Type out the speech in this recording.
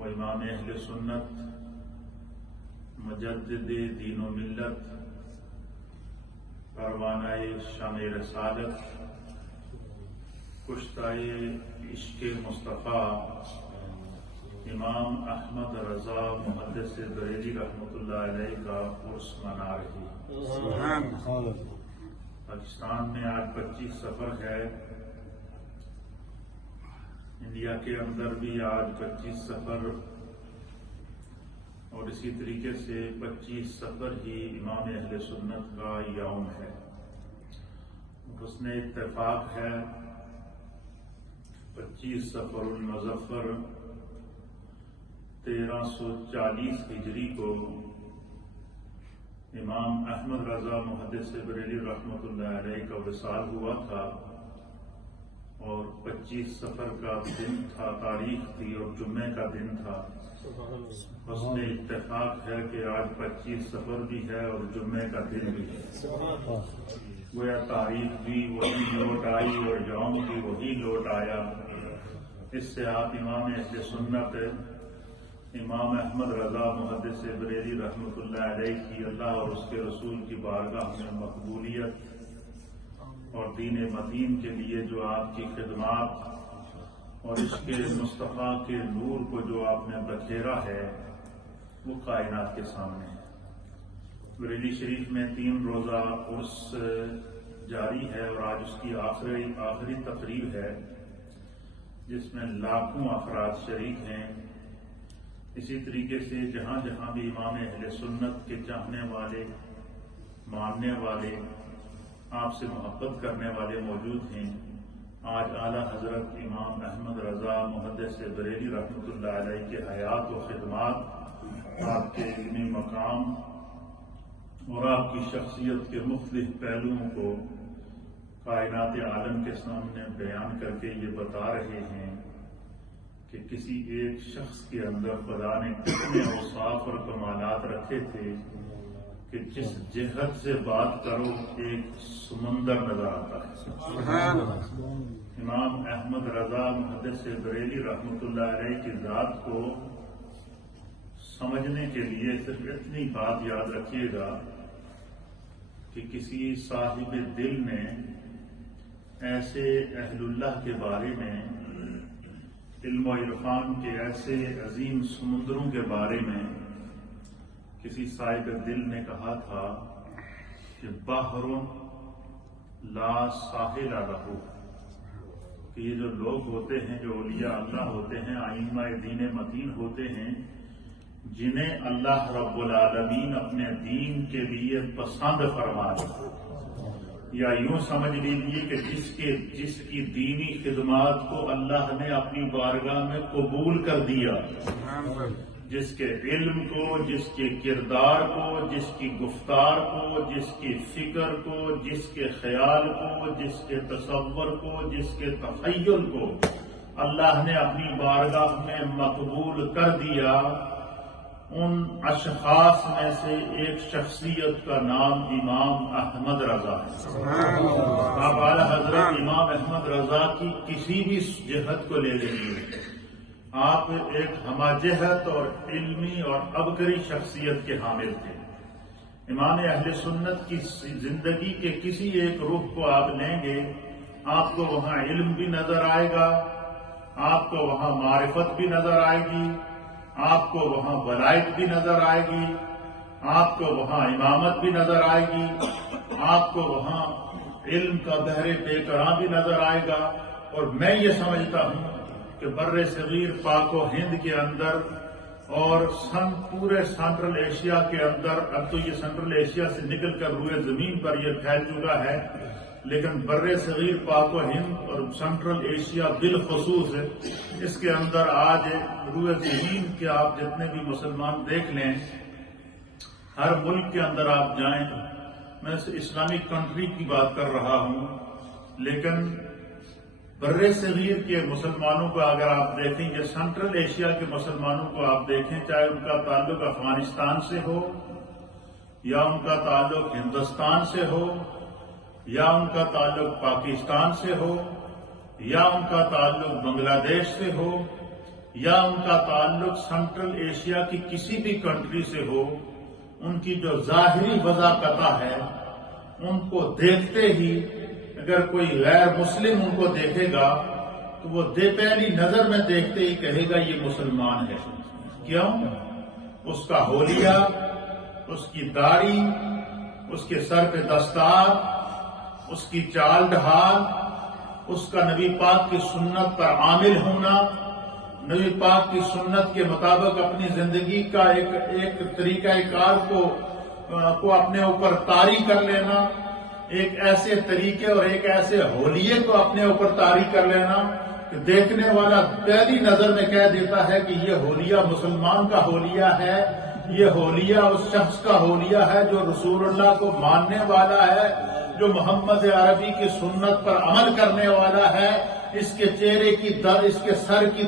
و امام اہل سنت مجدد دین و ملت پروانہ شمع رسالت کشتۂ عشق مصطفیٰ امام احمد رضا محدث بریلی رحمۃ اللہ علیہ کا عرس منا رہی پاکستان میں آج 25 صفر ہے، انڈیا کے اندر بھی آج 25 صفر، اور اسی طریقے سے 25 صفر ہی امام اہل سنت کا یوم ہے۔ حسن اتفاق ہے 25 صفر المظفر 1340 ہجری کو امام احمد رضا محدث بریلی رحمۃ اللہ علیہ کا وصال ہوا تھا، اور 25 صفر کا دن تھا، تاریخ تھی، اور جمعے کا دن تھا۔ حسن اتفاق ہے کہ آج 25 صفر بھی ہے اور جمعے کا دن بھی ہے، گویا تاریخ بھی وہی لوٹ آئی اور یوم بھی وہی لوٹ آیا۔ اس سے آپ امام اہل سنت امام احمد رضا محدث بریلی رحمۃ اللہ علیہ کی اللہ اور اس کے رسول کی بارگاہ میں مقبولیت اور دین متین کے لیے جو آپ کی خدمات اور اس کے مصطفیٰ کے نور کو جو آپ نے بکھیرا ہے وہ کائنات کے سامنے ہے۔ بریلی شریف میں 3 روزہ عرس جاری ہے اور آج اس کی آخری تقریب ہے جس میں لاکھوں افراد شریک ہیں۔ اسی طریقے سے جہاں جہاں بھی امام اہل سنت کے چاہنے والے، ماننے والے، آپ سے محبت کرنے والے موجود ہیں، آج اعلیٰ حضرت امام احمد رضا محدث بریلی رحمۃ اللہ علیہ کے حیات و خدمات، آپ کے علمی مقام اور آپ کی شخصیت کے مختلف پہلوؤں کو کائنات عالم کے سامنے بیان کر کے یہ بتا رہے ہیں کہ کسی ایک شخص کے اندر خدا نے کتنے اوصاف اور کمالات رکھے تھے کہ جس جہت سے بات کرو ایک سمندر نظر آتا ہے۔ امام احمد رضا محدث بریلی رحمۃ اللہ علیہ کی ذات کو سمجھنے کے لیے صرف اتنی بات یاد رکھیے گا کہ کسی صاحب دل نے ایسے اہل اللہ کے بارے میں، علم و عرفان کے ایسے عظیم سمندروں کے بارے میں کسی صاحب دل نے کہا تھا کہ بحر لا ساحل لہ، کہ یہ جو لوگ ہوتے ہیں، جو اولیاء اللہ ہوتے ہیں، ائمہ دین متین ہوتے ہیں، جنہیں اللہ رب العالمین اپنے دین کے لیے پسند فرماتے، یا یوں سمجھ لیجیے کہ جس کی دینی خدمات کو اللہ نے اپنی بارگاہ میں قبول کر دیا، جس کے علم کو، جس کے کردار کو، جس کی گفتار کو، جس کی فکر کو، جس کے خیال کو، جس کے تصور کو، جس کے تخیل کو اللہ نے اپنی بارگاہ میں مقبول کر دیا، ان اشخاص میں سے ایک شخصیت کا نام امام احمد رضا ہے۔ آپ اعلیٰ حضرت امام احمد رضا کی کسی بھی جہت کو لے لیجیے، آپ ایک ہمہ جہت اور علمی اور عبقری شخصیت کے حامل تھے۔ امام اہل سنت کی زندگی کے کسی ایک رخ کو آپ لیں گے، آپ کو وہاں علم بھی نظر آئے گا، آپ کو وہاں معرفت بھی نظر آئے گی، آپ کو وہاں ولایت بھی نظر آئے گی، آپ کو وہاں امامت بھی نظر آئے گی، آپ کو وہاں علم کا بحر بے کراں بھی نظر آئے گا۔ اور میں یہ سمجھتا ہوں کہ بر صغیر پاک و ہند کے اندر اور پورے سینٹرل ایشیا کے اندر، اب تو یہ سینٹرل ایشیا سے نکل کر روئے زمین پر یہ پھیل چکا ہے، لیکن بر صغیر پاک و ہند اور سینٹرل ایشیا بالخصوص اس کے اندر آج روئے زمین کے آپ جتنے بھی مسلمان دیکھ لیں، ہر ملک کے اندر آپ جائیں، میں اسلامک کنٹری کی بات کر رہا ہوں، لیکن بر صغیر کے مسلمانوں کو اگر آپ دیکھیں یا سینٹرل ایشیا کے مسلمانوں کو آپ دیکھیں، چاہے ان کا تعلق افغانستان سے ہو یا ان کا تعلق ہندوستان سے ہو یا ان کا تعلق پاکستان سے ہو یا ان کا تعلق بنگلہ دیش سے ہو یا ان کا تعلق سینٹرل ایشیا کی کسی بھی کنٹری سے ہو، ان کی جو ظاہری وضاحت ہے، ان کو دیکھتے ہی اگر کوئی غیر مسلم ان کو دیکھے گا تو وہ پہلی نظر میں دیکھتے ہی کہے گا یہ مسلمان ہے۔ کیوں؟ اس کا حلیہ، اس کی داڑھی، اس کے سر پہ دستار، اس کی چال ڈھال، اس کا نبی پاک کی سنت پر عامل ہونا، نبی پاک کی سنت کے مطابق اپنی زندگی کا ایک طریقہ کار کو اپنے اوپر طاری کر لینا، ایک ایسے طریقے اور ایک ایسے حلیے کو اپنے اوپر طاری کر لینا کہ دیکھنے والا پہلی نظر میں کہہ دیتا ہے کہ یہ حلیہ مسلمان کا حلیہ ہے، یہ حلیہ اس شخص کا حلیہ ہے جو رسول اللہ کو ماننے والا ہے، جو محمد عربی کی سنت پر عمل کرنے والا ہے۔ اس کے چہرے کی اس کے سر کی